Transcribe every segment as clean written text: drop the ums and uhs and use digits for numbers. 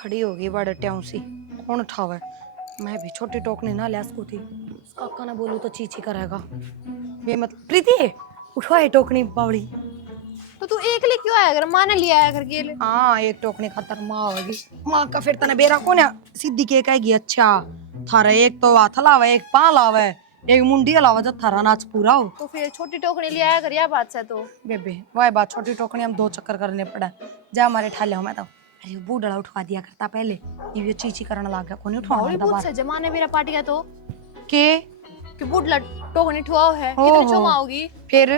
खड़ी होगी बड़े ट्याऊ सी, कौन उठावे। मैं भी छोटी टोकनी ना ले सकती थी, काका ने बोलू तो चीची करेगा बे। मत प्रीति उठवाए टोकनी बावड़ी। तो तू एक ले क्यों आया कर? माँ ने लिया आया कर केले। हाँ एक टोकनी खातर माँ होगी। माँ का फिर तने बेरा कौन है सीधी के कहेगी। अच्छा थारा एक तो हाथ लावे, एक पाँव लावे, एक मुंडी अलावा जब थारा नाच पूरा हो। तो फिर छोटी टोकरी ले आया कर, या बात से तो बेबे वह बात छोटी टोकनी हम 2 चक्कर करने पड़ा। जा हमारे ठाले हो मैं तो अरे बूढ़ा उठवा दिया करता पहले, ये चीची करने लग गया कोनी उठवाना बावड़ी था बहुत बात से जमाने मेरा पार्टी का तो के कि बुढ़ला टोकनी ठुआओ है, हो कितनी हो। चोमा होगी। फिर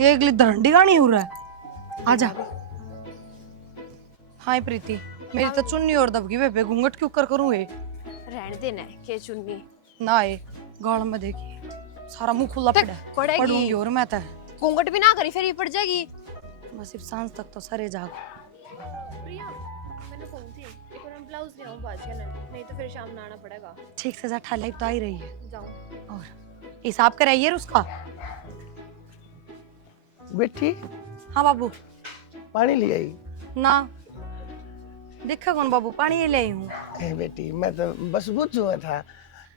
ये अगली धरंडी गानी हो रहा है। आजा। हाय प्रीति मेरी तो चुन्नी और दबगी बेबे, घूंघट क्यों कर करूं ये। रहने देना के चुन्नी ना ये गाल में देखी सारा मुंह खुला पड़ा है। पड़ेगी पड़ूंगी और मैं तो घूंघट भी ना करी फिर ही पड़ जाएगी। बस सिर्फ सांस तक तो सरे जाग। प्रिया मैंने फोन थी एक और ब्लाउज ले आऊं बाज के, नहीं तो फिर शाम में आना पड़ेगा। ठीक से जा ठाले तो आ ही रही है। जाऊं और हिसाब कराइए उसका। बेटी हाँ बाबू। पानी ले आई? ना देखा कौन बाबू, पानी ये ले आई हूँ। बेटी मैं तो बस बुझ हुआ था।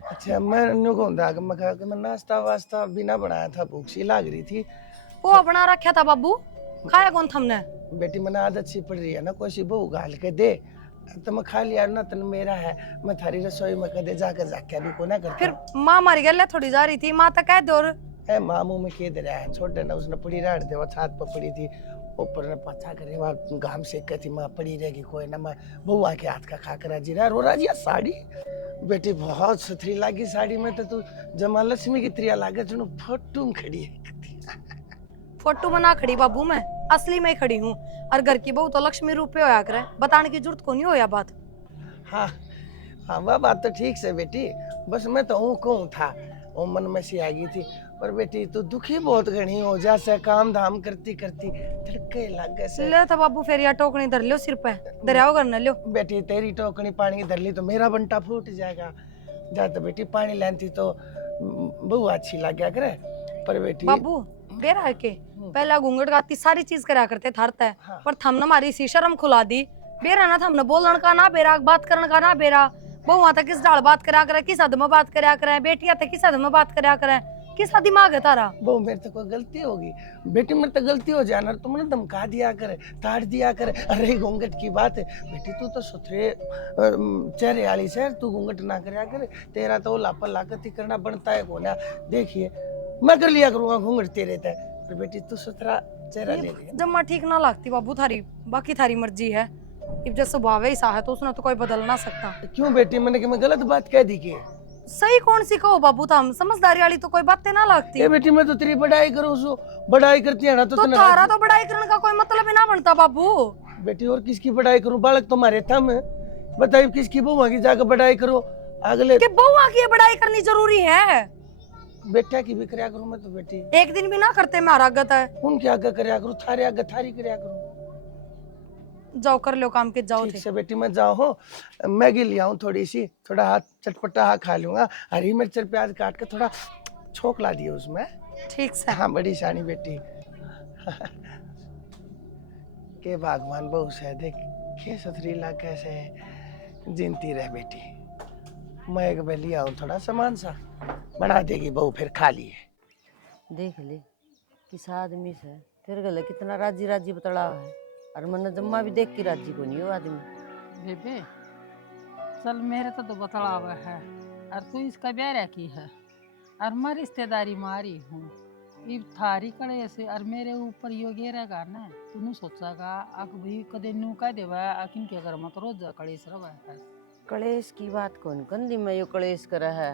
अच्छा मैं कौन था कि मैं कहा कि मैं नाश्ता वास्ता बिना बनाया था, भूख सी लग रही थी। वो बना रखा था बाबू, खाया कौन थमने। बेटी मैंने आदत सी पड़ रही है ना, कोई सी बहू गाल के दे तो मैं खा लिया ना, तन मेरा है। मैं थारी रसोई में कदे जाकर जाके भी को ना करता। फिर माँ मारी गल थोड़ी जा रही थी, माँ तक कह दो। ए मामू में के दे रहा है छोटे ना, उसने पड़ी राड़ दे वो छात पर पड़ी थी, ऊपर ने पछा करे वहाँ घाम से कथी माँ पड़ी रहेगी कोई ना। मैं बउआ के हाथ का खा कर राजी रहा रो राजी। साड़ी बेटी बहुत सुथरी लागी साड़ी में तो तू जमा लक्ष्मी की त्रिया लागे चुनो फोटू खड़ी है। फोटो बना खड़ी बाबू, मैं असली में ही खड़ी हूँ। और घर की बहू तो लक्ष्मी रूप पे होया करे, बताने की जरूरत को नहीं होया बात। हाँ हाँ वह बात तो ठीक से बेटी, बस मैं तो हूँ कहूँ था वो मन में सी आ गई थी। पर बेटी तू दुखी बहुत घनी हो जैसे काम धाम करती करती थड़के लगे से। ले तो बाबू फिर या टोकनी धर लियो सिर पे, दरियाओ करने लियो। बेटी तेरी टोकनी पानी धर ली तो मेरा बंटा फूट जाएगा। जा तो बेटी पानी लेती तो बहु अच्छी लग गया करे। पर बेटी बाबू बेरा के पहला घूंघट गाती सारी चीज करा करते थारता है। हाँ। पर थमने हमारी सी शर्म खुला दी। बेरा ना थमने बोलन का ना बेरा, बात करने का ना बेरा। बहुआ तक किस डाल बात करा करे, किस हद में बात करा करे, बेटिया तक किस हद में बात करा करे। किसा दिमाग है तारा। वो मेरे तो कोई गलती होगी बेटी, मेरे तो गलती हो जाना तुमने धमका दिया करे, ताड़ दिया करे। अरे घूंघट की बात है बेटी, तू तो सुथरे चेहरे वाली से तू घूंघट ना करया करे। तेरा तो लापा लाकती करना बनता है कोना। देखिए मैं कर लिया करूंगा घूंघट तेरे तय, पर बेटी तू सुथरा चेहरा ले लिया। जम्मा ठीक ना लगती बाबू थारी, बाकी थारी मर्जी है। इब जब स्वभाव ही सा है तो उसने तो कोई बदल ना सकता। क्यों बेटी मैंने कि मैं गलत बात कह दी? के सही कौन सी कहो बाबू, थम समझदारी वाली तो कोई बातें ना लगती। ए बेटी मैं तो तेरी बड़ाई करूं सो बड़ाई करती है ना तो थारा तो बड़ाई करने का कोई मतलब ही ना बनता बाबू। बेटी और किसकी बड़ाई करूं? बालक तुम्हारे थम है, बताइए किसकी बहू की जाकर बड़ाई करो अगले कि बउआ की बड़ाई करनी जरूरी है। बेटा की भी करया करूं मैं तो बेटी। एक दिन भी ना करते मैं आगत है। उनके आगे करया करूं, थारे आगे थारी करया करूं। जाओ कर लो काम के जाओ थे। ठीक से बेटी मैं जाओ हो, मैगी ले आऊं थोड़ी सी, थोड़ा हाथ चटपटा हाथ खा लूंगा। हरी मिर्च प्याज काट के थोड़ा छोक ला दियो उसमें। ठीक से। हाँ बड़ी शानी बेटी। के भगवान बहु से देख के सुथरी लाग कैसे जिनती रह बेटी। मैं एक बेली आऊं थोड़ा सामान सा बना देगी बहू, फिर खा लिए। देख ले किस आदमी से तेरे गले कितना राजी राजी बतड़ा है, और मन जम्मा भी देख के राजी को नहीं हो आदमी। बेबे चल मेरे तो बतलावा है, और तू इसका ब्याह की है, और मैं रिश्तेदारी मारी हूँ इब थारी कड़े ऐसे, और मेरे ऊपर यो गिरेगा ना तू सोचेगा अक भाई कदे नू कह देवा अकिन के घर मत रोज कड़ेस रवा है। कलेश की बात कौन कंदी में यो कलेश करा है,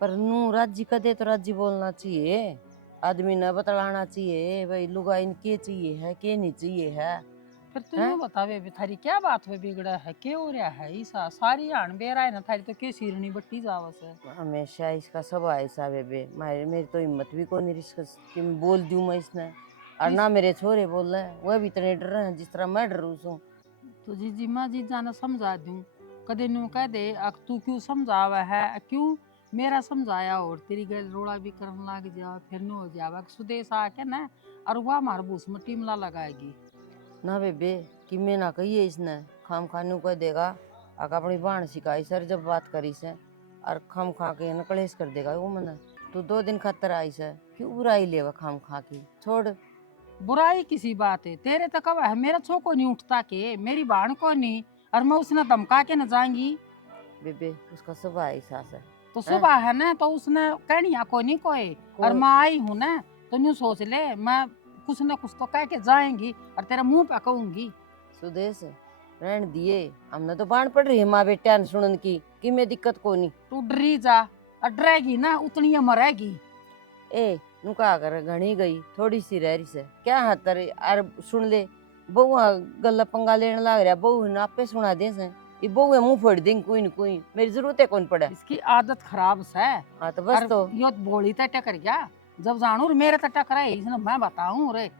पर नू राजी कदे तो राजी बोलना चाहिए, आदमी ने बतलाना चाहिए भाई लुगा इनके चाहिए है के नहीं चाहिए है। फिर तू ये बतावे भी थारी क्या बात है बिगड़ा है, के हो रहा है ईसा सारी आन बेरा है ना थारी तो के सिरनी बट्टी जावस है। हमेशा इसका स्वभाव ऐसा बेबे, मेरी तो हिम्मत भी को नहीं रिस्क कि मैं बोल दूं मैं इसने, और ना मेरे छोरे बोल रहे हैं वह भी इतने डर रहे हैं जिस तरह मैं डरू हूँ। तो जीजी माँ जी जाना समझा दूं, कदे नू कह दे अक तू क्यों समझावा है, क्यों मेरा समझाया और तेरी गल रोड़ा भी करने लग जावा, फिर न हो जावा सुदेश आके ना और वह मार बूस में टीमला लगाएगी। ना बेबे कि मैं ना कहिए इसने खाम खानू को देगा आक अपनी बाण सिखाई सर जब बात करी से और खाम खा के न कलेश कर देगा वो मना तू 2 दिन खातर आई से क्यों बुराई लेवा खाम खा की छोड़। बुराई किसी बात है तेरे तक अब है मेरा छो को नहीं उठता के मेरी बहन को नहीं और मैं उसने धमका के न जाएंगी। बेबे उसका स्वभाव ऐसा है तो सुबह है ना तो उसने कहनिया को नहीं कोई और मैं आई हूँ ना तो न्यू सोच ले मैं कुछ न कुछ तो कह के जाएंगी और तेरा मुंह पे कहूंगी। सुदेश रहन दिए हमने तो बाण पड़ रही है माँ बेटा सुनन की कि मैं दिक्कत को नहीं तू डरी जा और डरेगी ना उतनी ये मरेगी। ए नु का कर घणी गई थोड़ी सी रह रही से क्या हाथ अर सुन ले बहू गल्ला पंगा लेने लग रहा बहू ना आपे सुना दे से ये बहू मुंह फोड़ देंगे कोई न कोई मेरी जरूरत है कौन पड़ा। इसकी आदत खराब है। हाँ तो बस तो यो बोली तय टकर गया जब जानू मेरे तक टकरा इसने मैं बताऊं रे।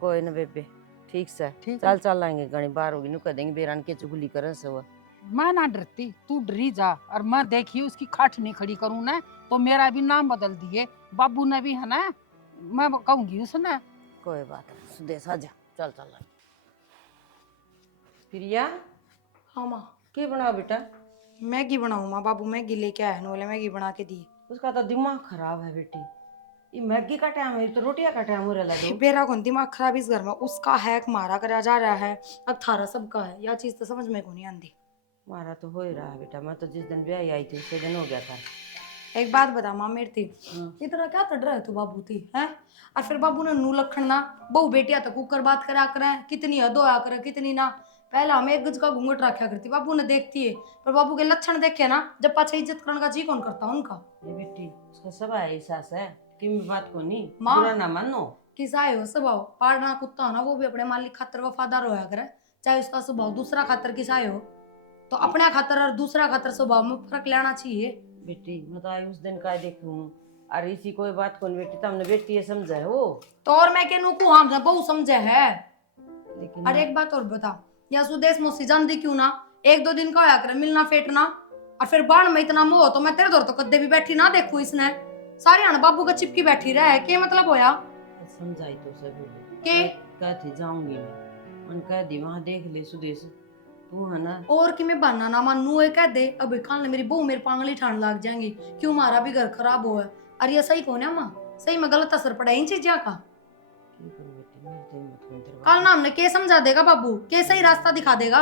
कोई न बेबे ठीक से ठीक चल चल लाएंगे घणी बार होगी नु कह देंगे बेरान के चुगली करे से वो मैं ना डरती तू डरी जा और मैं देखी उसकी खाट नहीं खड़ी करूं ना तो मेरा भी नाम बदल दिए बाबू ने भी है ना मैं कहूंगी उसने। कोई बात नहीं सुदेश आजा चल चल प्रिया हाँ माँ के बनाओ बेटा मैगी बनाऊँ माँ, बाबू मैगी लेके आया ना, बोले मैगी बना के दी। उसका तो दिमाग खराब है बेटी ये मैगी का टाइम है तो रोटियां का टाइम हो रहा है। बेरा कौन दिमाग खराब इस घर में, उसका है मारा करा जा रहा है, अब थारा सबका है, यह चीज तो समझ में को नहीं आती। मारा तो हो ही रहा है बेटा, मैं तो जिस दिन ब्याह आई थी उसी दिन हो गया था। एक बात बता माँ मेरी थी, इतना क्या तड़ रहा है तू बाबू थी है? और फिर बाबू ने नू लखन ना बहु बेटिया तक कुकर बात करा करे, कितनी हद होया करे कितनी ना। पहला हमें एक गज का घूंघट रखा करती, बाबू ने देखती है, पर बाबू के लक्षण देखे ना जब पाछे इज्जत करने का जी कौन करता उनका। ये बेटी उसका सब एहसास है कि मैं बात को नहीं माँ बुरा ना मानो। किसा है वो स्वभाव, पालना कुत्ता ना वो भी अपने मालिक खातर वफादार होया करे, चाहे उसका स्वभाव दूसरा खातर किसा हो, तो अपने खातर और दूसरा खातर स्वभाव में फर्क लेना चाहिए। बेटी मैं तो आई उस दिन का देखूं अरे इसी कोई बात कौन बेटी तुमने बेटी ये समझा है वो तो और मैं कहूं को हम बहु समझे है। लेकिन अरे एक बात और बता, या सुदेश मोसी जानती क्यों ना, 1-2 दिन का होया करे मिलना फेटना, और फिर बाण में इतना मोह तो मैं तेरे दौर तो कद्दे भी बैठी ना देखू, इसने सारे आने बाबू का चिपकी बैठी रहे, के मतलब होया समझाई तो सब के कहती जाऊंगी मैं कह दी वहां देख ले सुदेश तू है ना। और कि मैं बहाना ना मानू है कह दे, अब कल मेरी बहू मेरी पांगली ठाण लग जाएंगी, क्यों हमारा भी घर खराब हुआ है। अरे ये सही कौन है माँ, सही में गलत असर पड़ा इन चीजों का। कल ना हमने के समझा देगा बाबू, के सही रास्ता दिखा देगा।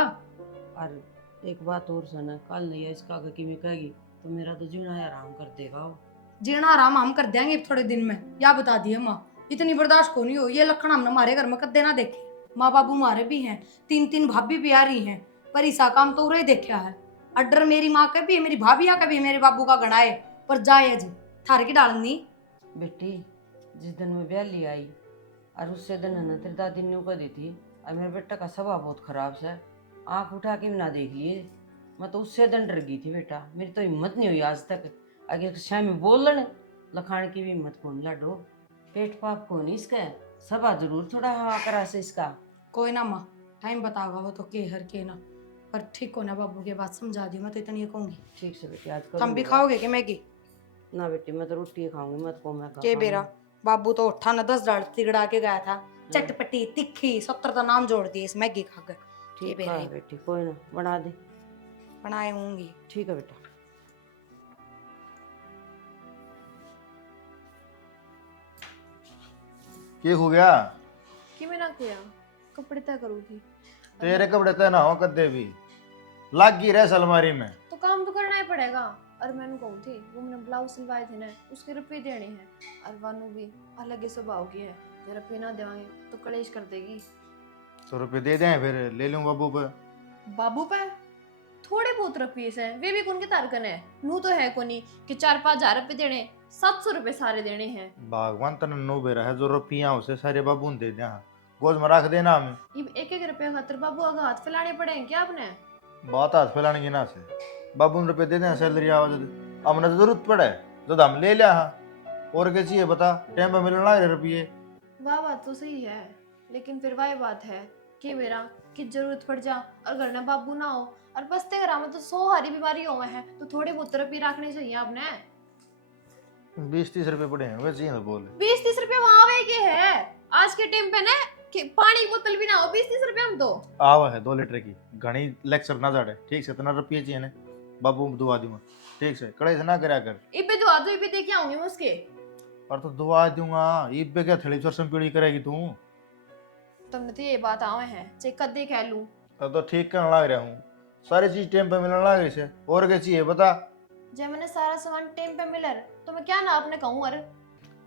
और एक बात और सुना, कल नहीं इसका कि मैं कहेगी तो मेरा तो जीना है आराम कर देगा वो। जीना आराम हम कर देंगे थोड़े दिन में, या बता दिए माँ, इतनी बर्दाश्त को नहीं हो। ये लक्षण हमने हमारे घर में कद्दे ना देखे, माँ बाबू हमारे भी हैं, 3-3 भाभी भी आ रही हैं, पर ऐसा काम तो उरे देखा है। अड्डर मेरी माँ का भी है, मेरी भाभिया का भी, मेरे बाबू का गणाए, पर जायज थार की डालनी। बेटी जिस दिन मैं ब्याह ली आई और उससे दिन है ना तेरी दादी ने कह दी थी और मेरे बेटा का स्वभाव बहुत खराब है, आंख उठा के ना देख लिए, मैं तो उससे दिन डर गई थी बेटा, मेरी तो हिम्मत नहीं हुई आज तक अगर शाम में बोलन लखान की भी हिम्मत कौन लाडो, पेट पाप कौन इसका सभा जरूर थोड़ा हाँ करा से इसका। कोई ना माँ टाइम बताओगा वो तो के हर के ना, पर ठीक हो ना बाबू के बात समझा दी, मैं तो इतनी कहूंगी। ठीक से बेटी आज तुम भी खाओगे कि मैगी? ना बेटी मैं तो रोटी खाऊंगी मत को मैं के बेरा बाबू तो उठा ना 10 डाल तिगड़ा के गया था, चटपटी तीखी 70 का नाम जोड़ दिए इस मैगी खाकर। ठीक है बेटी कोई ना बना दे, बनाए होंगी। ठीक है बेटा। क्या हो गया? कि मैं ना किया कपड़े तय करूँ थी। तेरे कपड़े तय ना हो कद्दे भी लाग गई रह अलमारी में, तो काम तो करना ही पड़ेगा। और मैंने कहूँ थी वो मैंने ब्लाउज सिलवाए थे ना उसके रुपये देने हैं, और वानू भी अलग ही स्वभाव की है, जब रुपये ना देवांगे तो कलेश कर देगी। तो रुपये दे दें फिर ले लूं बाबू पे। बाबू पे थोड़े बहुत रुपये से वे भी कौन के तारकन है, नू तो है कोनी कि 4-5 हजार रुपये देने, 700 रुपये सारे देने हैं। भगवान तन नो बेरा है जो रुपया उसे सारे बाबू ने दे दे, हाँ गोद में रख देना हमें। ये 1-1 रुपये खातिर बाबू आगे हाथ फैलाने पड़ेंगे क्या आपने? बहुत हाथ फैलाने की ना से बाबू ने रुपये दे दें सैलरी आवाज हमने तो जरूरत पड़े जो हम ले लिया, हाँ और क्या चाहिए बता, टाइम पे मिलना है रुपये। वाह बात तो सही है, लेकिन फिर वही बात है कि मेरा कि जरूरत पड़ जा और घर में बाबू ना हो और बसते घर में तो 100 हारी बीमारी हो है, तो थोड़े बहुत रुपये रखने चाहिए आपने। 20-30 रुपये पड़े हैं वैसे ही बोले। 20-30 रुपये वहां वे के है आज के टाइम पे ना, कि पानी की बोतल भी ना हो 20-30 रुपए में तो। आवा है 2 लीटर की घनी लेक्चर ना जाड़े ठीक से इतना रुपये चाहिए ने बाबू दुआ दूंगा ठीक से कड़े से ना करया कर इबे दुआ दो, इबे दे के आऊंगी मैं उसके। और तो दुआ दूंगा इबे क्या थैली सरसम पीड़ी करेगी तू तुमने तो ये बात आवे हैं चेक कर दे कह लूं। तो ठीक करने लग रहा हूँ सारी चीज टाइम पे मिलने लग रही से और क्या चाहिए बता जब मैंने सारा सामान टाइम पे मिलर तो मैं क्या ना आपने कहूं। अरे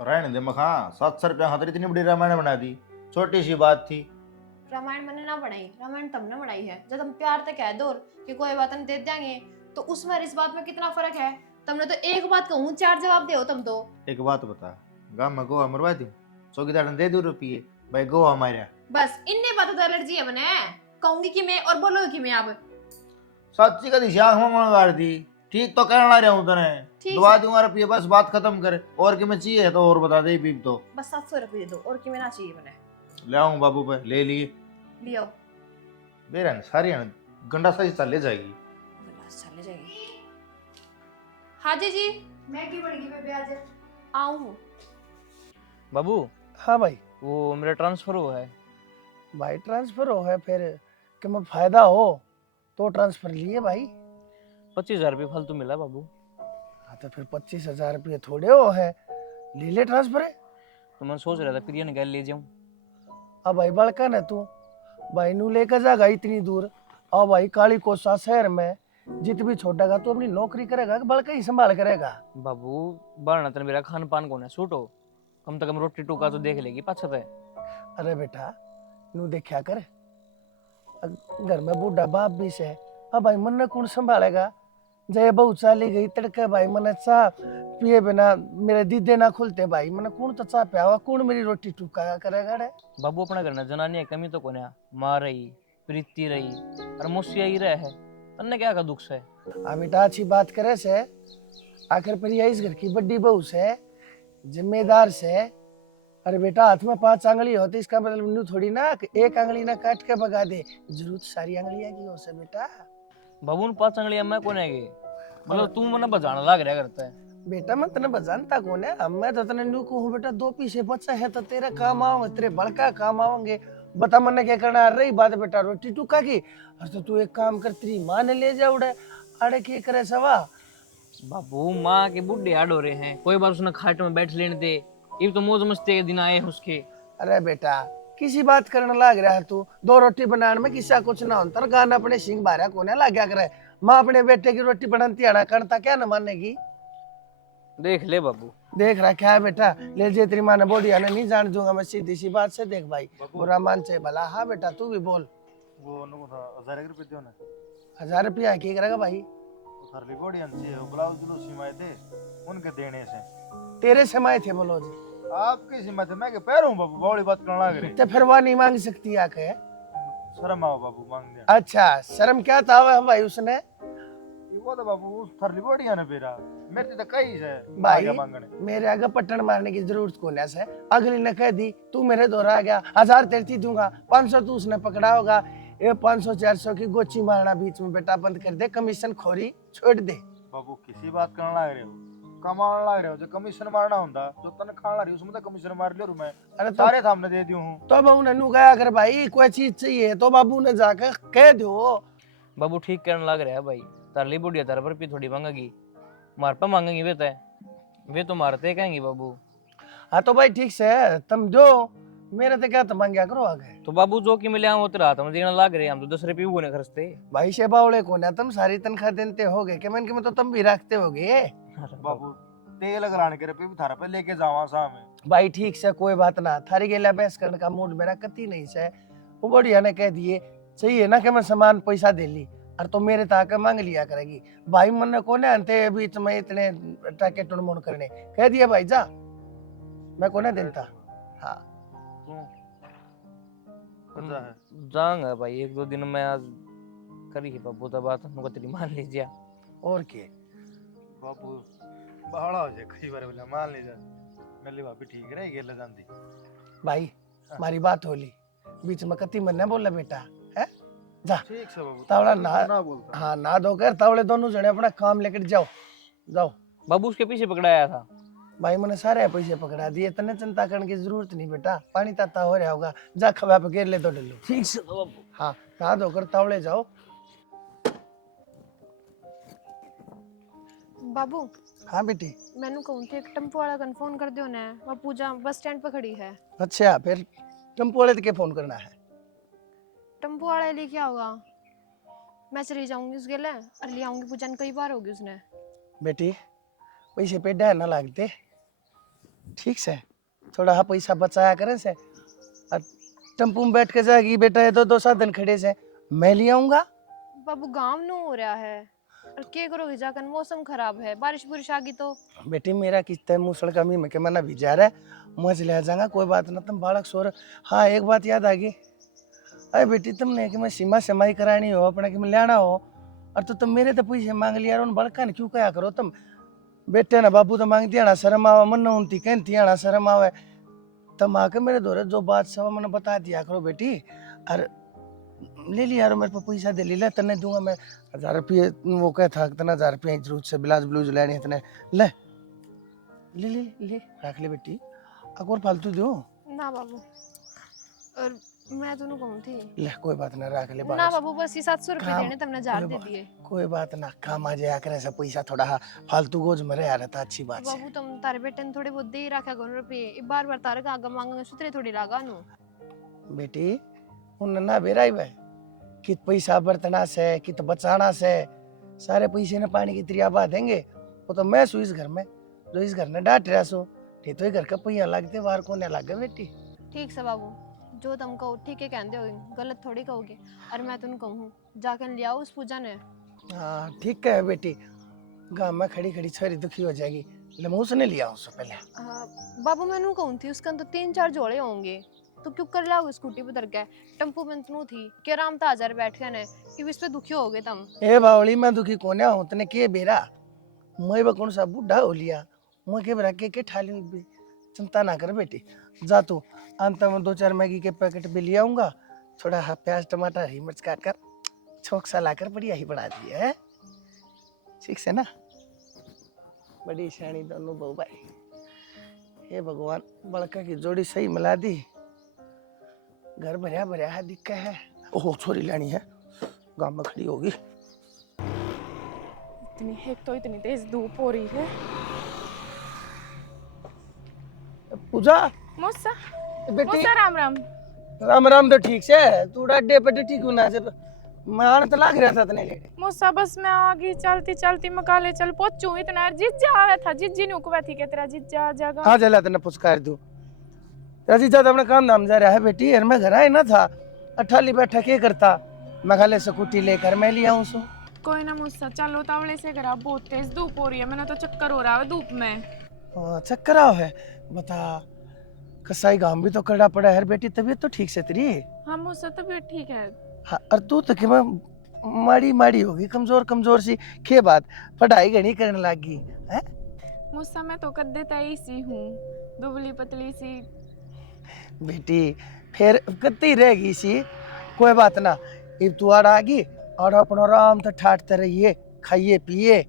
रहने दे मखा 700 रुपया खातर इतनी बड़ी रामायण बना दी छोटी सी बात थी रामायण मैंने ना बनाई, रामायण तुमने बनाई है। जब हम प्यार से कह दो कि कोई बात नहीं दे देंगे तो उसमें और इस बात में कितना फर्क है। तुमने तो एक बात कहूं 4 जवाब दे तुम तो। एक बात बता गाँव में गोवा मरवा दूं चौकीदार ने दे दो रुपये भाई गोवा मारा बस इन्ने बातों तो एलर्जी है मैंने। कहूंगी कि मैं और बोलोगे कि मैं अब। सच्ची का दिशा में मार दी ठीक तो कहने लग रहा हूँ तने ठीक दुआ है। दूंगा रुपये बस बात खत्म कर और कि मैं चाहिए तो और बता दे बीब तो बस 700 रुपये दे दो और कि मैं ना चाहिए मैंने। ले आऊं बाबू पे ले लिए लियो। बेरन सारी गंडा साइज ले जाएगी बस चले जाएगी। हाँ जी मैगी बन गई मैं ब्याज आऊं हूँ। बाबू हाँ भाई वो मेरा ट्रांसफर हुआ है। भाई ट्रांसफर हो है फिर कि मैं फायदा हो तो ट्रांसफर लिए भाई। 25,000 रुपये फालतू मिला बाबू। हाँ तो फिर 25,000 रुपये थोड़े हो है ले ले ट्रांसफर है। तो मैं सोच रहा था प्रिया ने गैल ले जाऊं। अब भाई बड़का न तू भाई नू लेकर जागा इतनी दूर और भाई काली कोसा शहर में जित भी छोटेगा तो अपनी नौकरी करेगा कि बड़का ही संभाल करेगा। बाबू बारना तन मेरा खान पान को ना छूटो कम से कम रोटी टूका तो देख लेगी पाछा पे। अरे बेटा नू देखा कर घर में बूढ़ा बाप भी से अब भाई मन ने कौन संभालेगा। जय बहू चाली गई तड़के भाई मन चाह पिए बिना मेरे दीदे ना खुलते भाई मन कौन तो चाह पिया कौन मेरी रोटी टूका करेगा रे। बाबू अपना घर ना जनानी है कमी तो कोने माँ रही प्रीति रही और मुसिया ही रहे है तन्ने क्या का दुख से। हाँ बेटा अच्छी बात करे से आखिर पर इस घर की बड़ी बहू से जिम्मेदार से। अरे बेटा हाथ में 5 आंगली होती इसका मतलब न्यू थोड़ी ना कि एक आंगली ना काट के भगा दे जरूरत सारी आंगलियां की हो से बेटा। बाबू ने 5 अंगलियां मैं कोने गए मतलब तू मना बजाना लग रहा करता है। बेटा मैं तने बजानता कौन है मैं तो तने न्यू कहूँ बेटा 2 पीछे बच्चा है तो तेरा काम आऊंगे तेरे बड़का काम आऊंगे बता मन क्या करना है। रही बात बेटा रोटी टुका की और तो तू एक काम कर तेरी माँ ने ले जा उड़े आड़े के करे सवा। बाबू माँ के बुढ़े आड़ हो रहे हैं कोई बार उसने खाट में बैठ लेने दे ये तो मौज मस्ती के दिन आए हैं उसके। अरे बेटा किसी बात करने लग रहा है तू 2 रोटी बनाने में किसी कुछ ना होता गाना अपने सिंह बारा कोने लग गया करे। माँ अपने बेटे की रोटी बनाती आना करता क्या न मानेगी। देख ले बाबू देख रखा है बेटा ले जे तेरी माँ ने बोली आने नहीं जान दूंगा मैं सीधी सी बात से। देख भाई बुरा मान से भला। हाँ बेटा तू भी बोल। वो नको था 1000 रुपये दो ना 1000 रुपया क्या करेगा भाई। सरली बॉडी अंची है ब्लाउज लो सीमाए थे उनके देने से तेरे समय थे बोलो जी आपकी सीमा थे मैं के पैर हूँ बाबू बड़ी बात करने लग रही तो फिर वह नहीं मांग सकती आके। शर्म आओ बाबू मांग दिया अच्छा शर्म क्या था वह भाई उसने वो तो बाबू उस थरली बॉडी है ना बेरा मेरे तो कई है भाई आगे मांगने मेरे आगे पट्टन मारने की जरूरत कौन है। अगली ने कह दी तू मेरे दौरा आ गया 1000 तेरती दूंगा 500 तू उसने पकड़ा होगा ये 500-400 की गोची मारना बीच में बेटा बंद कर दे कमीशन खोरी छोड़ दे। बाबू किसी बात करने लग रहे हो कमाने लग रहे हो जो कमीशन मारना होता जो तने खाना रही उसमें तो कमीशन मार लियो मैं अरे तो सारे सामने दे दियो हूँ तो बाबू ने नू गया अगर भाई कोई चीज चाहिए तो बाबू ने जाकर कह दो। बाबू ठीक करने लग रहा है भाई तारली बुढ़िया तार पर भी थोड़ी मांगेगी मार पर मांगेंगी वे तो मारते कहेंगी बाबू। हाँ तो भाई ठीक से तुम जो मेरे तो क्या तो मांग करो आगे। तो बाबू जो कि मिले वो तेरा हाथ में देना लग रहे हम तो 10 रुपये वो नहीं खर्चते। भाई से बावड़े को ना तुम सारी तनख्वाह देते होगे कि मैंने तो तुम भी रखते होगे। बाबू तेल लगाने के रुपये भी थारा पे लेके जावा सामने भाई ठीक से कोई बात ना थारी गेला बहस करने का मूड मेरा कती नहीं से। वो बढ़िया ने कह दिए चाहिए ना कि मैं सामान पैसा दे ली और तो मेरे ताक मांग लिया करेगी। भाई मन ने कोने अंते बीच में इतने टाके टुनमुन करने कह दिया भाई जा मैं कोने देता। हाँ पता है जाऊंगा भाई 1-2 दिन में आज करी है बाबू तो बात हमको तेरी मान लीजिए और के बाबू बहाड़ा हो जाए कई बार बोला मान लीजिए मेरी भाभी ठीक रही गेला जानती भाई हमारी बात होली बीच में कती मन ने बोला बेटा है जा ठीक से बाबू तावड़ा ना बोलता हाँ ना धोकर तावड़े दोनों जने अपना काम लेकर जाओ जाओ। बाबू उसके पीछे पकड़ाया था भाई मैंने सारे पैसे पकड़ा दिए, तने चिंता करने की जरूरत नहीं बेटा। पानी ताता हो रहा होगा, जा खवा पे घेर ले तो डलो। ठीक से तो बाबू। हाँ नहा धोकर तावड़े जाओ। बाबू हाँ बेटी। मैंने कहूँ थी एक टेम्पो वाला कन फोन कर दियो ना, वह पूजा बस स्टैंड पर खड़ी है। अच्छा फिर टेम्पो वाले के फोन करना है? टेम्पो वाले लिए क्या होगा, मैं चली जाऊंगी उसके लिए और ले आऊंगी पूजा ने, कई बार होगी उसने। बेटी पैसे पे डर ना लागते, ठीक से थोड़ा हाँ पैसा बचाया करे से। और टेम्पो में बैठ के जाएगी बेटा, ये 2 साधन खड़े से, मैं ले आऊंगा। बाबू गांव नो हो रहा है और क्या करोगे जाकर, मौसम खराब है, बारिश बुरिश आ गई तो। बेटी मेरा किस्त है मूसड़ का मी में के मना भी जा रहा है, मुझे ले जाऊंगा, कोई बात ना। तुम बालक सो रहे। हाँ एक बात याद आ गई, अरे बेटी तुमने कि मैं सीमा समाई करानी हो अपने कि मैं लेना हो, और तो तुम मेरे तो पैसे मांग लिया, उन बड़का ने क्यों कया करो तुम। बेटे ना बाबू तो मांगती ना शर्म आवे, मन उनती कहती ना शर्म आवे। तुम आके मेरे दौरे जो बात सब मैंने बता दिया करो बेटी। और ले लिया यार, मेरे पास पैसा दे ले, तने दूंगा मैं 1000 रुपये। वो क्या था इतना 1000 रुपये जरूरत से ब्लाउज ब्लूज लेने इतने ले ले ले ले रख ले बेटी, और फालतू दो ना बाबू। और मैं तो कहूँ थी ले, कोई बात ना रख ले ना बाबू, बस ये 700 रुपये काम- देने तुमने 1000 दे दिए। कोई बात ना, काम आ जाया करे से पैसा थोड़ा फालतू गोज में रहा रहता, अच्छी बात बाबू है। तुम तारे बेटे ने थोड़े बहुत दे ही रखा करो रुपये, बार बार तारे का आगे मांगेंगे सुतरे थोड़ी लागा नु। बेटी उन ना बेराई वे कित पैसा बरतना से कित बचाना से, सारे पैसे ने पानी की त्रिया बहा देंगे। वो तो मैं सू इस घर में, जो इस घर ने डांट रहा सो, नहीं तो ये घर का पैया लगते बाहर को नहीं लगे बेटी। ठीक से बाबू, जो तुम कहो ठीक है कहते हो, गलत थोड़ी कहोगे। और मैं तुम कहूँ जाकर ले आओ उस पूजा ने। हाँ ठीक है बेटी, गाँव में खड़ी खड़ी छोरी दुखी हो जाएगी, ले मैं उसने लिया उससे पहले। बाबू मैं नू कहूँ थी उसके तो 3-4 जोड़े होंगे, तो क्यों कर लाओगे स्कूटी पे उतर के। टेम्पो में तनू थी कि आराम था 1000 बैठ के ने कि इस पे दुखी हो गए तुम। ए बावली मैं दुखी कोने हूँ, तने के बेरा मैं बकौन सा बूढ़ा हो लिया, मैं के बेरा के ठाली भी। चिंता ना कर बेटी, जा तू अंत में 2-4 मैगी के पैकेट भी ले आऊंगा, थोड़ा हाँ प्याज टमाटर हरी मिर्च काट कर छोंक सा लाकर बढ़िया ही बना दिया है, ठीक से ना। बड़ी शानी दोनों बहू भाई, हे भगवान बड़का की जोड़ी सही मिला दी, घर भरिया भरिया है दिक्कत है। ओह छोरी लानी है, गांव में खड़ी होगी। एक तो इतनी तेज धूप हो रही है। पूजा मौसा बेटी, मौसा राम राम। राम राम तो ठीक से, तू अड्डे पे ठीक हूं ना, जब मैं आने तो लाग रहा था तने लेने। मौसा बस मैं आगे चलती चलती मकाले चल पहुंचू, इतना जिज्जा आया था, जिज्जी ने उकवा थी कि तेरा जिज्जा आ जाएगा। हाँ चला तने पुचकार दूं, राजी ज्यादा अपना काम नाम जा रहा है बेटी। यार मैं घर आए ना था, अठाली बैठा के करता, मैं खाले स्कूटी लेकर मैं लिया हूं सो। कोई ना मौसा, चलो तावड़े से घर, बहुत तेज धूप हो रही है, मैंने तो चक्कर हो रहा है धूप में। चक्कर आओ है, बता कसाई गांव भी तो करना पड़ा है बेटी, तबीयत तो ठीक से तेरी? हाँ मौसा तबीयत ठीक है। हाँ, और तू तो कि माड़ी माड़ी होगी, कमजोर कमजोर सी के बात, पढ़ाई घनी करने लगी है। मौसा मैं तो कद्दे तई सी हूँ, दुबली पतली सी। बेटी फिर कत्ती रहेगी सी, कोई बात ना, अब तू आ गई और अपना आराम से ठाटते रहिए, खाइए पिए,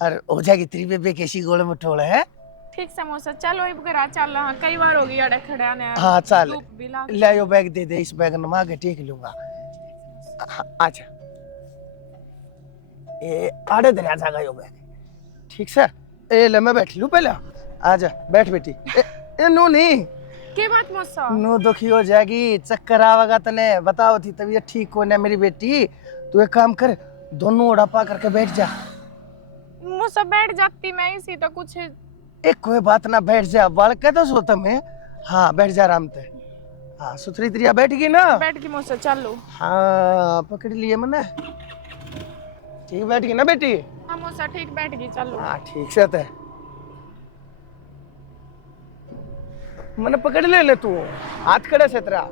और हो जाएगी तेरी बेबे कैसी गोल मटोल है। ठीक से मौसा, चलो अब घर चल, हाँ कई बार हो गई अड़े खड़े आने। हाँ चल, धूप भी लाग ले आयो बैग दे दे, इस बैग में आगे टेक लूंगा। हाँ, आजा ए आड़े दरिया जागा यो बैग, ठीक से। ए ले मैं बैठ लूं पहले, आजा बैठ बेटी। ए नो नहीं, के बात मौसा? नो दुखी हो जाएगी, चक्कर आवेगा तने, बताओ थी तबीयत ठीक हो ना मेरी बेटी। तू एक काम कर, दोनों ओढ़ापा करके बैठ जा। मौसा बैठ जाती मैं इसी तो कुछ। एक कोई बात ना, बैठ जा, बाल के तो सोता मैं। हाँ बैठ जा आराम से। हाँ सुथरी त्रिया बैठ गई ना? बैठ गई मौसा, चलो। हाँ पकड़ लिए मैंने, ठीक बैठ गई ना बेटी? हाँ मौसा ठीक बैठ गई, चलो। हाँ ठीक से थे, मैंने पकड़ ले तू, हाथ खड़े से तेरा।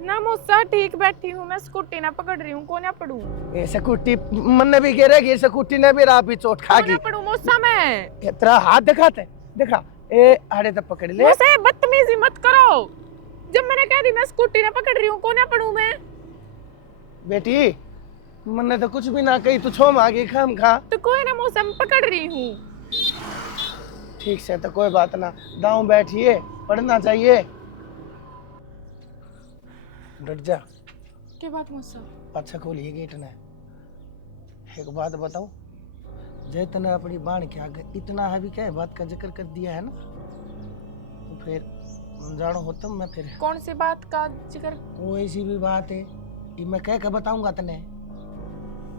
ना मौसा ठीक बैठी हूँ मैं, स्कूटी ना पकड़ रही हूँ, कोने पड़ू? ये स्कूटी मन भी गिरेगी, स्कूटी ने भी राह भी चोट खागी। कोने पड़ू मौसा मैं? तेरा हाथ दिखाते, दिखा। ए आड़े तो पकड़ ले। मौसा ये बदतमीजी मत करो, जब मैंने कह दी मैं स्कूटी ना पकड़ रही हूँ, कोने पड़ू मैं? बेटी मैंने तो कुछ भी ना कही, तू छोम आगे खाम खा। तो कोई ना मौसा, मैं पकड़ रही हूँ। ठीक से तो कोई बात ना, दाऊं बैठिए, पढ़ना चाहिए। डट जा। क्या बात मुझसे? अच्छा खोलिए गेट ने। एक बात बताऊं, जय तने अपनी बाण के आगे इतना है भी क्या बात का जिक्र कर दिया है ना, तो फिर जानो होता मैं फिर कौन सी बात का जिक्र? वो ऐसी भी बात है कि मैं कह के बताऊंगा तने।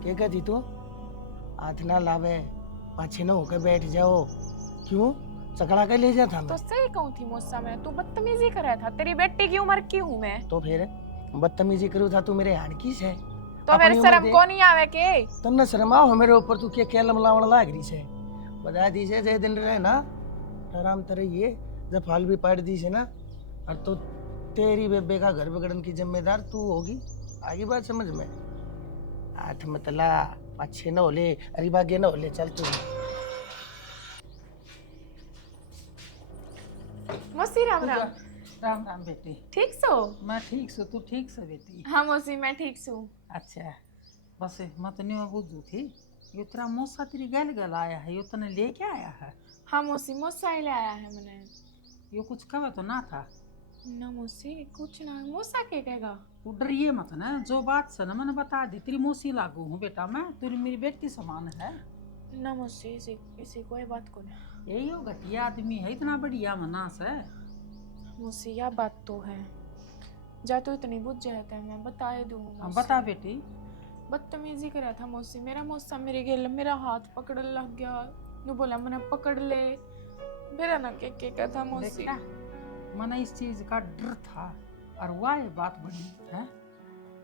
क्या कहती तू? हाथ ना लावे, पाछे न होकर बैठ जाओ। क्यों चकड़ा के ले जाता तो मैं? सही कहूँ थी मुझसे मैं, तू बदतमीजी कर रहा था। तेरी बेटी की उम्र की हूँ मैं, तो फिर बदतमीजी करूँ था, तू मेरे हाड़की से तो अपनी मेरे उम्र शर्म देख। को नहीं आवे के? तुमने शर्माओ मेरे ऊपर, तू क्या क्या लमलावण लाग रही से? बता दी से जे दिन रहे ना आराम तरह ये, जब फाल भी पाड़ दी से ना, और तो तेरी बेबे का घर बिगड़न की जिम्मेदार तू होगी। आगे बात समझ में? आठ मतला अच्छे न होले, अरे भाग्य न होले, चल तू। मौसी राम राम। राम राम बेटी। ठीक सो? मैं ठीक सो, तू ठीक से बेटी? हाँ मौसी मैं ठीक सू। अच्छा, बस मैं तो नहीं बुझू थी, ये तेरा मौसा तेरी गल गल आया है, ये तने लेके आया है? हाँ मौसी मौसा ही ले आया है मैंने। ये कुछ कहे तो ना था? ना मौसी कुछ ना, मौसा क्या कहेगा? तू डरिए मत ना, जो बात से ना मैंने बता दी, तेरी मौसी लागू हूँ बेटा मैं, तेरी मेरी बेटी समान है। ना मौसी इसी कोई बात को ना। यही हो घटिया आदमी है, इतना बढ़िया मनास है। मौसी यह बात तो है, जा तो इतनी बुझ जाता है, मैं बता दूँ। हाँ बता बेटी। बदतमीजी करा था मौसी, मेरा मौसा मेरे गेल मेरा हाथ पकड़ लग गया, नु बोला मैंने पकड़ ले, मेरा ना के था मौसी। देखा, मैंने इस चीज का डर था और वह ये बात बनी है।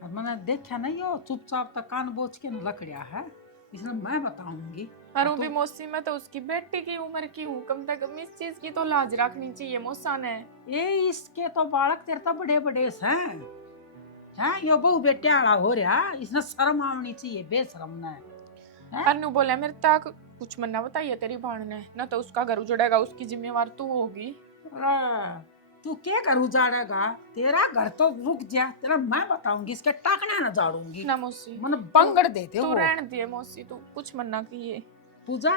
और मैंने देखा नहीं हो चुपचाप तक कान बोझ के न लकड़िया है, इसलिए मैं बताऊंगी। और वो भी मौसी मैं तो उसकी बेटी की उम्र की हूँ, कम से कम इस चीज की तो लाज रखनी चाहिए मौसा ने। ये इसके तो बालक तेरे तो बड़े बड़े हैं, हैं यो बहु बेटे आला हो रहा, इसने शर्म आवनी चाहिए, बेशरम ने। अनु बोले मेरे तक कुछ मन्ना बताइए तेरी भाण ने, ना तो उसका घर उजड़ेगा, उसकी जिम्मेवार तू होगी। तू क्या कर उजाड़ेगा? तेरा घर तो रुक जा, तेरा मैं बताऊंगी, इसके टाकने न झाड़ूंगी। ना मौसी मन बंगड़ देते तू हो। रहने दिए मौसी, तू कुछ मन्ना किए। पूजा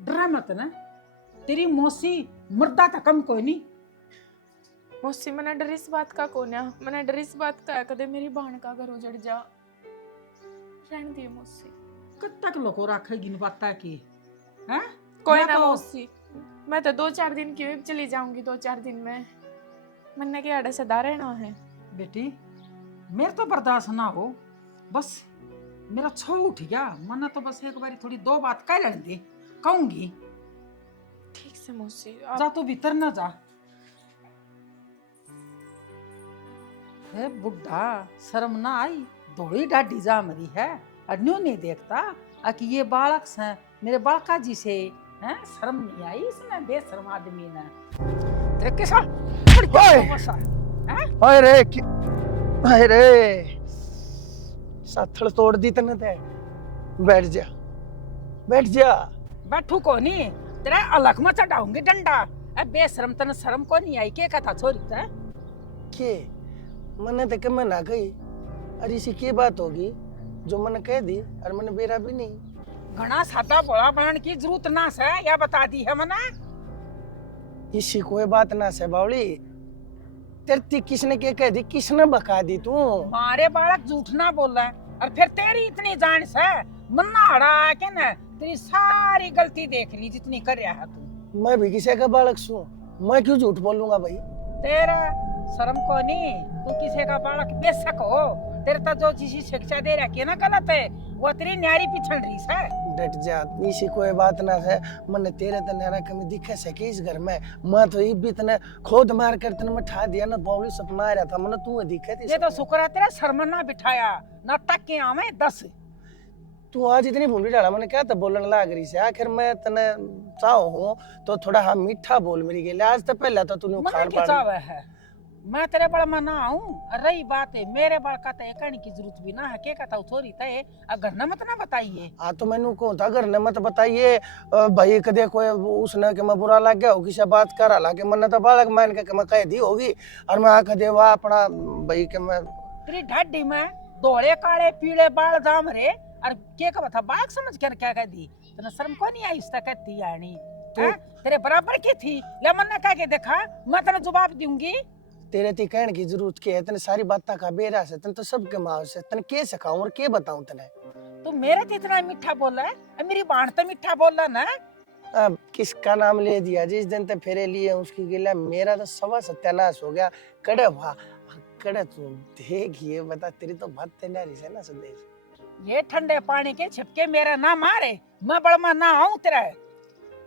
डरा मत ना, तेरी मौसी मुर्दा तो कम कोई नहीं। मौसी मैंने डर इस बात का कोन्या, मैंने डर इस बात का कदे मेरी भाण का घर उजड़ जा। रहने दिए मौसी। कब तक लोगों रखेगी इन बातें की? हैं? कोई मैं ना तो- मौसी, मैं तो 2-4 दिन की भी चली जाऊंगी, 2-4 दिन में मन्ने के आड़े सदा रहना है। बेटी मेरे तो बर्दाश्त ना हो, बस मेरा छो उठ गया, मना तो बस एक बारी थोड़ी दो बात कह लेने दे, कहूंगी। ठीक से मौसी जा तू भीतर ना जा। हे बुढ़ा शर्म ना आई, धोड़ी डाडी जा मरी है, और न्यू नहीं देखता कि ये बालक से मेरे बालका जी से हैं, शर्म नहीं आई इसमें, बेशर्म आदमी ने। तेरे के साथ हाय रे हाय रे, साथड़ तोड़ दी तने ते। बैठ जा बैठ जा। बैठू को नहीं, तेरा अलग में चढ़ाऊंगी डंडा। ए बेशरम, तने शर्म को नहीं आई? के कथा छोरी ते? के मैंने तो कम ना कही, अरे इसी की बात होगी जो मैंने कह दी, और मैंने बेरा भी नहीं। घना सादा बोला बनाने की जरूरत ना से, या बता दी है मना। इसी कोई बात ना से बावली, तेरी किसने क्या कह दी, किसने बका दी तू? मारे बालक झूठ ना बोल रहा है, और फिर तेरी इतनी जान से मन्ना हड़ा के न तेरी सारी गलती देख ली जितनी कर रहा है तू। मैं भी किसी का बालक सू, मैं क्यों झूठ बोलूंगा भाई? तेरा शर्म को नहीं, तू किसी का बालक बेशक हो, तेरे तो जो चीज शिक्षा दे रखी है ना गलत है, वो तेरी न्यारी पिछड़ रही है। डट जा, इसी कोई बात ना है। मैंने तेरे तने कमी दिखे सके इस घर में, मैं तो ये भी तने खोद मार कर तने मैं ठा दिया ना, बावली सपना आ रहा था मैंने, तू दिखे थी। ये तो शुक्र है तेरा शर्म ना बिठाया, ना टक के आवे 10। तू आज इतनी भूल डाला, मैंने क्या था बोलने लाग रही से, आखिर मैं तने चाहो हूँ तो थोड़ा हाँ मीठा बोल मेरी गेले, आज तो पहले तो तूने मन की चावे है, मैं तेरे बड़ मना आऊं। रही बात है मेरे बड़ का तो कहने की जरूरत भी ना है, के कहता छोरी तय अगर न मत ना बताइए। हाँ तो मैंने को था घर ने मत बताइए भाई, कदे कोई उसने के मैं बुरा लग गया हो किसी बात कर ला के मैंने तो बालक मान के मैं कह दी होगी, और मैं आके दे वाह अपना भाई के मैं तेरी ढाडी में धोले काले पीले बाल जाम रे, और के का बता बालक समझ कर क्या कह दी, तने शर्म को नहीं आई इसका कहती यानी। हैं? तेरे बराबर की थी ले मन्ना कह के देखा मैं तेरे जवाब दूंगी। तेरे ती कहने की जरूरत क्या है? तने सारी बातें का बेरा से तने तो सबके माव से तने के सिखाऊं और के बताऊं तने? तू मेरे तो इतना मीठा बोला है और मेरी बाण तो मीठा बोला ना। अब किसका नाम ले दिया? जिस दिन ते फेरे लिए उसकी गिला मेरा तो सवा सत्यानाश हो गया। कड़े वाह कड़े तू देख ये बता तेरी तो बात तेनारी से ना संदेश। ये ठंडे पानी के छिपके मेरा ना मारे मैं बड़मा ना आऊं तेरा।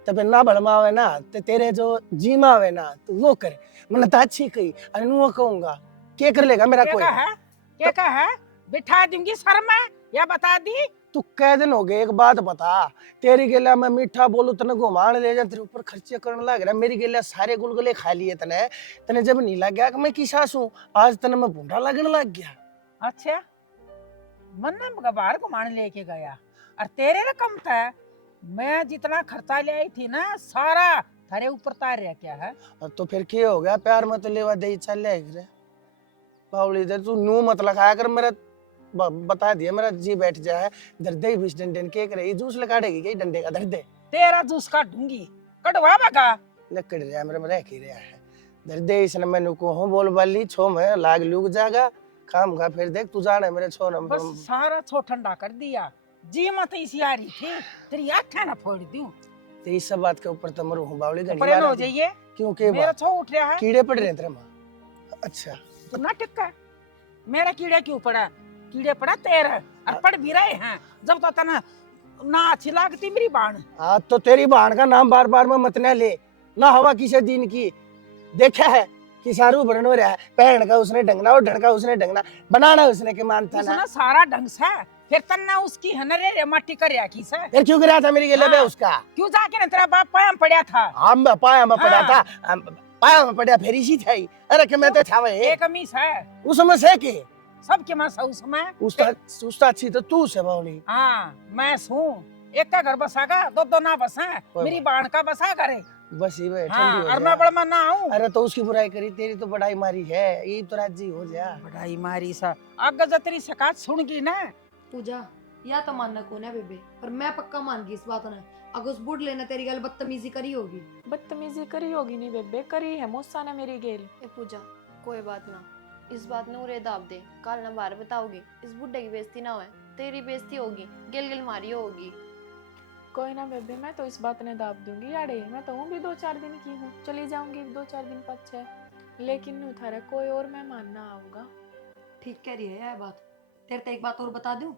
तबे ना भड़मावे ना ते तेरे जो जीमावे ना तू वो करे। मैंने तो अच्छी कही अरे वो कहूंगा क्या कर लेगा मेरा कोई? क्या कहा है? बिठा दूंगी सर में या बता दी? तू कै दिन हो गए एक बात बता। तेरी गेला मैं मीठा बोलू तने घुमाने ले जा तेरे ऊपर खर्चे करने लग रहा। मेरी गेला सारे गुलगुले खा लिए तने तने जब नहीं लग गया कि मैं की सास हूँ आज तने मैं भूंडा लगने लग गया। अच्छा मन ने बाहर घुमाने लेके गया और तेरे रकम था मैं जितना खर्चा ले आई थी ना सारा थारे ऊपर तार रहा क्या है? और तो फिर क्या हो गया? प्यार मत लेवा दे चल ले रे बावली दे तू नू मत लगाया कर। मेरा बता दिया मेरा जी बैठ जाए दर्द ही बीस डंडे के करे जूस लगाड़ेगी क्या डंडे का दर्द? तेरा जूस काटूंगी कटवा बगा लकड़ रहा मेरे में रह के रहा है दर्द इसने मैंने को हूं बोल बाली छो में लाग लूग जागा काम का फिर देख तू जाने मेरे छो न बस सारा छो ठंडा कर दिया जी मत इसी आ रही थी तेरी आंखें ना फोड़ दूं। तो इस सब बात के ऊपर तो मरू हूं बावली घड़ी परेशान हो जाइए क्योंकि मेरा छो उठ रहा है। कीड़े पड़ रहे हैं तेरे मां। अच्छा तू ना टिक्का मेरा कीड़ा क्यों पड़ा? कीड़े पड़ा तेरा और पड़ भी रहे हैं जब तो तना ना अच्छी लगती मेरी बाण। हाँ तो तेरी बहन का नाम बार बार में मत न ले ना हवा किसी दिन की देखा है कि सारू बरन हो रहा है पहन का उसने ढंगना और ढंग का उसने ढंगना बनाना उसने के मानता ना उसने सारा ढंग से फिर तन्ना उसकी हनरे रे माटी कर रखी से फिर क्यों कराया था मेरी गेले पे हाँ। उसका? क्यों जाके ना तेरा बाप पाया में पड़ा था? हम पाया में पड़ा हाँ। था पाया में पड़ा फिर इसी था ही। अरे कि मैं तो छावे एक अमीस है उसमें से के सबके मां उसमें उसका अच्छी तो तू से बावली। हाँ मैं हूँ एक का घर बसागा दो ना बसा मेरी बाण का बसा करे बस ही वे हाँ, ठंडी हो और जा। मैं बड़ा ना आऊं। अरे तो उसकी बुराई करी तेरी तो बड़ाई मारी है ये तो राजी हो जा। बड़ाई मारी सा अगर जब तेरी शिकायत सुनगी ना पूजा या तो मानना कौन है बेबे पर मैं पक्का मान गई इस बात ने। अगर उस बुढ़ लेने तेरी गल बदतमीजी करी होगी। बदतमीजी करी होगी नहीं बेबे करी है मौसा ने मेरी गेल। ए पूजा कोई बात ना इस बात ने उरे दाब दे कल ना बाहर बताओगी इस बुड्ढे की बेइज्जती ना होए तेरी बेइज्जती होगी गिल गिल मारी होगी। कोई ना बेबे मैं तो इस बात ने दाब दूंगी यारे मैं तो हूँ भी 2-4 दिन की हूँ चली जाऊंगी 2-4 दिन पच्चे लेकिन नहीं थारा कोई और मेहमान ना आऊंगा। ठीक कह रही है यह बात। तेरे तो एक बात और बता दूं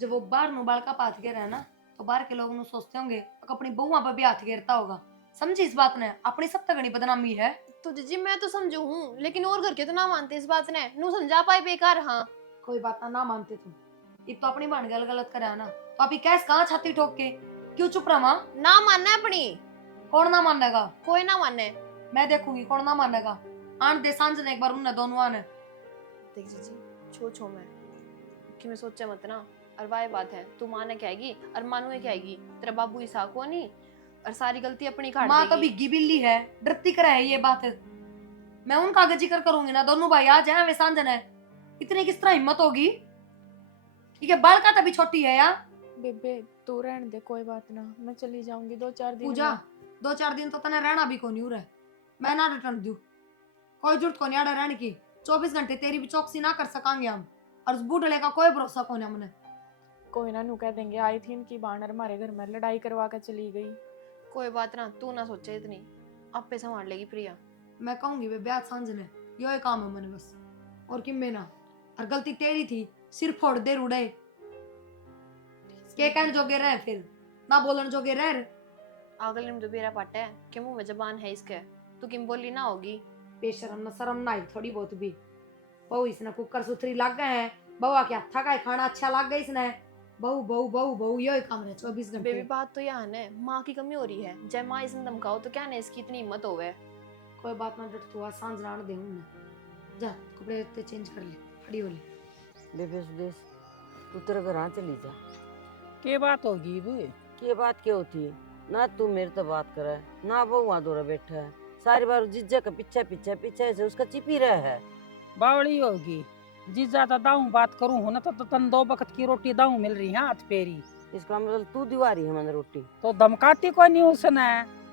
जब वो बाहर नु बाल का पाथ गिरा है ना तो बाहर के लोग नु सोचते होंगे अपनी बहुआ पर भी हाथ गिरता होगा। समझी इस बात ने अपनी सब तक घनी बदनामी है। तो जीजी मैं तो समझू हूँ लेकिन और घर के तो ना मानते इस बात ने नू समझा पाए बेकार। हाँ कोई बात ना मानते तुम ये तो अपनी बहन गल गलत करा ना तो अभी कैस कहाँ छाती ठोक के क्यों चुप रहा? ना मानना है अपनी कौन ना मानेगा? कोई ना माने मैं देखूंगी कौन ना मानेगा। आन दे सांझ ने एक बार उन्हें दोनों आने देख जीजी छो मैं कि मैं सोचे मत ना और वाह बात है तू माँ ने कहेगी और मानू क्या आएगी तेरा बाबू ईसा को नहीं और सारी गलती अपनी काट माँ तो देगी। भिग्गी बिल्ली है डरती करा है ये बात। मैं उनका आगे जिक्र करूंगी ना दोनों भाई आज हैं वे सांझन है इतनी किस तरह हिम्मत होगी? ठीक है बाल का तभी छोटी है यार। बेबे तू रहने दे कोई बात ना मैं चली जाऊंगी 2-4 दिन पूजा में। 2-4 दिन तो तने रहना भी कोनी उरे मैं ना रिटर्न दू कोई जरूरत कोनी आड़े रहने की 24 घंटे तेरी भी चौकसी ना कर सकांगे हम और उस बूढ़े का कोई भरोसा कोनी हमने। कोई ना नू कह देंगे आई थी इनकी बानर हमारे घर में लड़ाई करवा कर चली गई। कोई बात ना तू ना सोचे इतनी आपे संभाल लेगी प्रिया। मैं कहूंगी वे ब्याह सांझ ने यो काम है मने बस और किम्मे ना और गलती तेरी थी सिर फोड़ दे रुड़े के कहन जोगे रहे फिर ना बोलन जोगे रह। अगले में तो बेरा पट्टा है कि मुंह में जबान है इसके तू किम बोली ना होगी। बेशरम न शर्म ना आई थोड़ी बहुत भी बहु इसने कुकर सुथरी लग गए हैं बहुआ के हत्था का खाना अच्छा लग गया इसने बहु बहु बहु बहु यही काम है 24 घंटे। बेबी बात तो यहाँ है माँ की कमी हो रही है जब माँ इसने धमकाओ तो क्या ना इसकी इतनी हिम्मत होवे। कोई बात ना डट तू आज सांझ राण दे हूं जा कपड़े ते चेंज कर ले खड़ी हो ले। बेबे सुदेश तू तेरे घर चली जा। के बात होगी वो के बात क्या होती है ना तू मेरे तो बात करे ना वो वहाँ दूर बैठा है सारी बार जिज्जा का पीछे से उसका चिपी रहा है। बावड़ी होगी जी ज्यादा दाऊ बात करूँ हो ना तो तन 2 वक्त की रोटी दाऊ मिल रही है हाथ पेरी। इसका मतलब तू दिवारी है मैंने रोटी तो धमकाती कोई नहीं उसने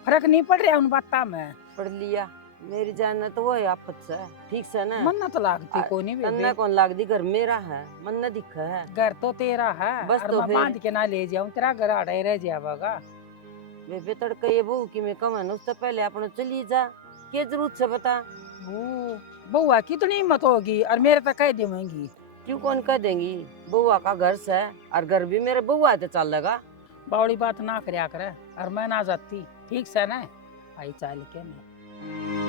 फर्क नहीं पड़ रहा उन बातों में। पढ़ लिया मेरी जान तो वो है आफत से ठीक से ना मन्ना तो लागती को नहीं तन्ना बेबे। कौन लाग दी घर मेरा है मन न दिखा है घर तो तेरा है, बस और तो मैं फिर। बांध के ना ले जाऊं, तेरा घर आड़ा ही रह जाएगा। बेबे तड़का ये बहू की मैं कमान उससे पहले अपने चली जा क्या जरूरत से बता बउआ कितनी हिम्मत होगी, और मेरे तक कह देंगी। क्यों कौन कह देंगी बउआ का घर से और घर भी मेरे बउआ ते चल लगा बावड़ी बात ना करया करे, और मैं ना जाती ठीक से ना आई चाल के नहीं।